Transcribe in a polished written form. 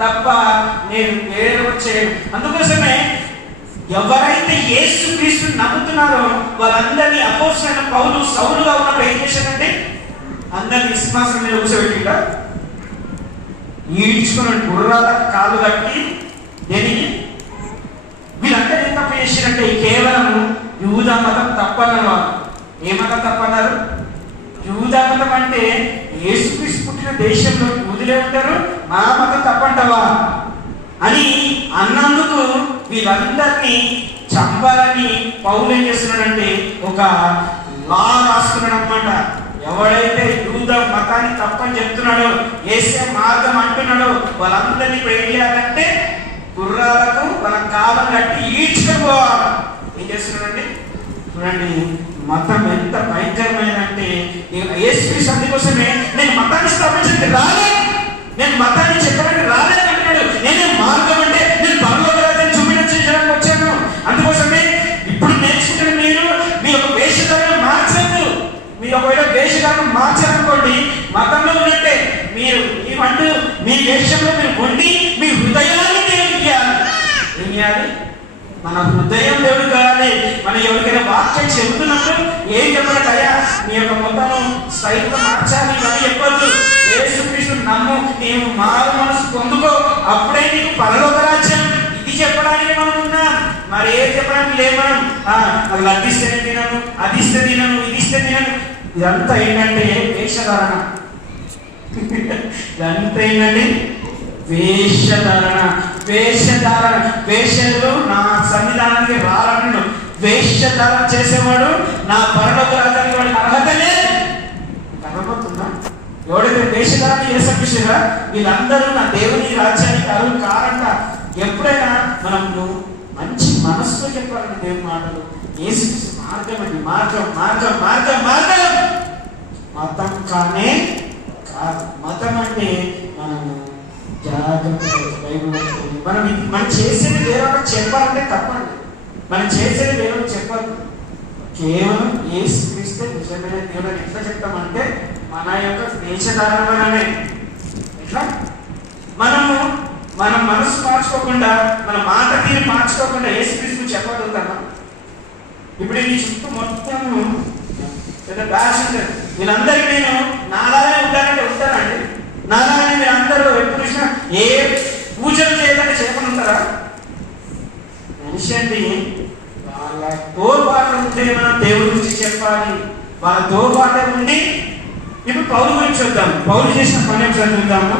తప్ప నేను వేరే చేయను. అందుకోసమే ఎవరైతే యేసుక్రీస్తు నమ్ముతున్నారో వాళ్ళందరినీ అపోస్తలుడైన పౌలు సౌలుగా ఉన్నప్పుడు ఏం చేశాడంటే అందరినీ సింహాసనం మీద కూర్చోబెట్టిండా, ఈడ్చుకున్న గుర్రాల కాలు కట్టి దేనికి వీళ్ళందరూ ఏం తప్పు చేశారంటే కేవలం యూదా మతం తప్పన్నారు. ఏ మతం తప్పన్నారు? యూదా మతం అంటే యేసుక్రీస్తు పుట్టిన దేశంలో యూదులే ఉంటారు, మా మతం తప్పంటావా అని అన్నందుకు వీళ్ళందరినీ చంపాలని పౌలు ఏం చేస్తున్నాడంటే ఒక లా రాసుకున్నాడు అన్నమాట. ఎవడైతే యూదా మతాన్ని తప్పని చెప్తున్నాడో, యేసే మార్గం అంటున్నాడో వాళ్ళందరినీ ఇప్పుడు ఏం చేయాలంటే గుర్రాలకు వాళ్ళ కాలం కట్టి ఈడ్చుకొని పోవాలి. ఏం చేస్తున్నాడండి చూడండి, మతం ఎంత భయంకరమైనంటే యేసుక్రీస్తు అందుకోసమే నేను మతాన్ని స్థాపించడానికి రాలేదు, నేను మతాన్ని చెప్పడానికి రాలేదు అంటున్నాడు. నేనే మార్గం అంటే నేను పరలోక రాజ్యాన్ని చూపించడానికి వచ్చాను. అందుకోసమే ఇప్పుడు నేర్చుకుంటున్న మీరు మీ యొక్క వేషధారణ మార్చద్దు. మీరు ఒకవేళ వేషధారణ మార్చారనుకోండి మతంలో ఉన్నట్టే. మీరు ఇవంటూ మీ వేషంలో మీరు ఉండి మీ హృదయాన్ని దేవుడికి ఇవ్వాలి. ఏం చేయాలి? మన హృదయం దేవుడు కావాలి. మనం ఎవరికైనా వాక్యం చెబుతున్నప్పుడు ఏం చెప్పాలి? అయ్యా మీ యొక్క మొత్తం స్టైల్లో మార్చాలి అని చెప్పొద్దు. యేసుక్రీస్తు నమ్ము, నీవు మారు మనసు పొందుకో, అప్పుడే నీకు పరలోక రాజ్యం. ఇది చెప్పడానికి మనం ఉన్నాం, మరి ఏం చెప్పడానికి లేదు. మనం అది లభిస్తేనే తినను, అది ఇస్తే తినను, ఇది ఇస్తే తినను. ఇదంతా ఏంటంటే వేషధారణ. ఇదంతా ఏంటండి వేషధారణ. వేషధారణ వేషలు నా సన్నిధానానికి రాలను. వేషధారణ చేసేవాడు నా పరలోక రాజ్యానికి వాడికి అర్హత లేదు. అర్థమవుతుందా? ఎవడైతే వేషధారణ చేసా వీళ్ళందరూ నా దేవుని రాజ్యానికి అర్హులు కారంట. ఎప్పుడైనా మనం మంచి మనసుతో చెప్పాలండి దేవుని మాటలు. యేసుక్రీస్తు మార్గం అండి, మార్గం మార్గం మార్గం మార్గం. మతం కానే కాదు. మతం అంటే మనము మనం చేసేది వేరొక చెప్పాలంటే తప్పండి. మనం చేసేది వేరొక చెప్పాలి. కేవలం యేసుక్రీస్తు నిజమైన దేవుడు. ఎట్లా చెప్తామంటే మన యొక్క వేషధారణ మనమే. ఎట్లా మన మనసు మార్చుకోకుండా, మన మాట తీరు మార్చుకోకుండా యేసుక్రీస్తు చెప్పగలుగుతామా? ఇప్పుడు నీ చుట్టూ మొత్తము పెద్ద బ్యాచ్ ఉంటుంది. వీళ్ళందరికీ నేను నాలానే ఉంటానంటే ఉంటానండి. నాలానే మీరు అందరూ ఎప్పుడు చూసినా ఏ పూజలు చేయాలంటే చేయకుండా ఉంటారా? మనిషి వాళ్ళ తోడ్పాటు ఉంటే మనం దేవుడి గురించి చెప్పాలి. వాళ్ళ తోడ్పాటు ఉండి ఇప్పుడు పౌలు గురించి చూద్దాం. పౌలు చేసిన పని ఒకసారి చూద్దాము.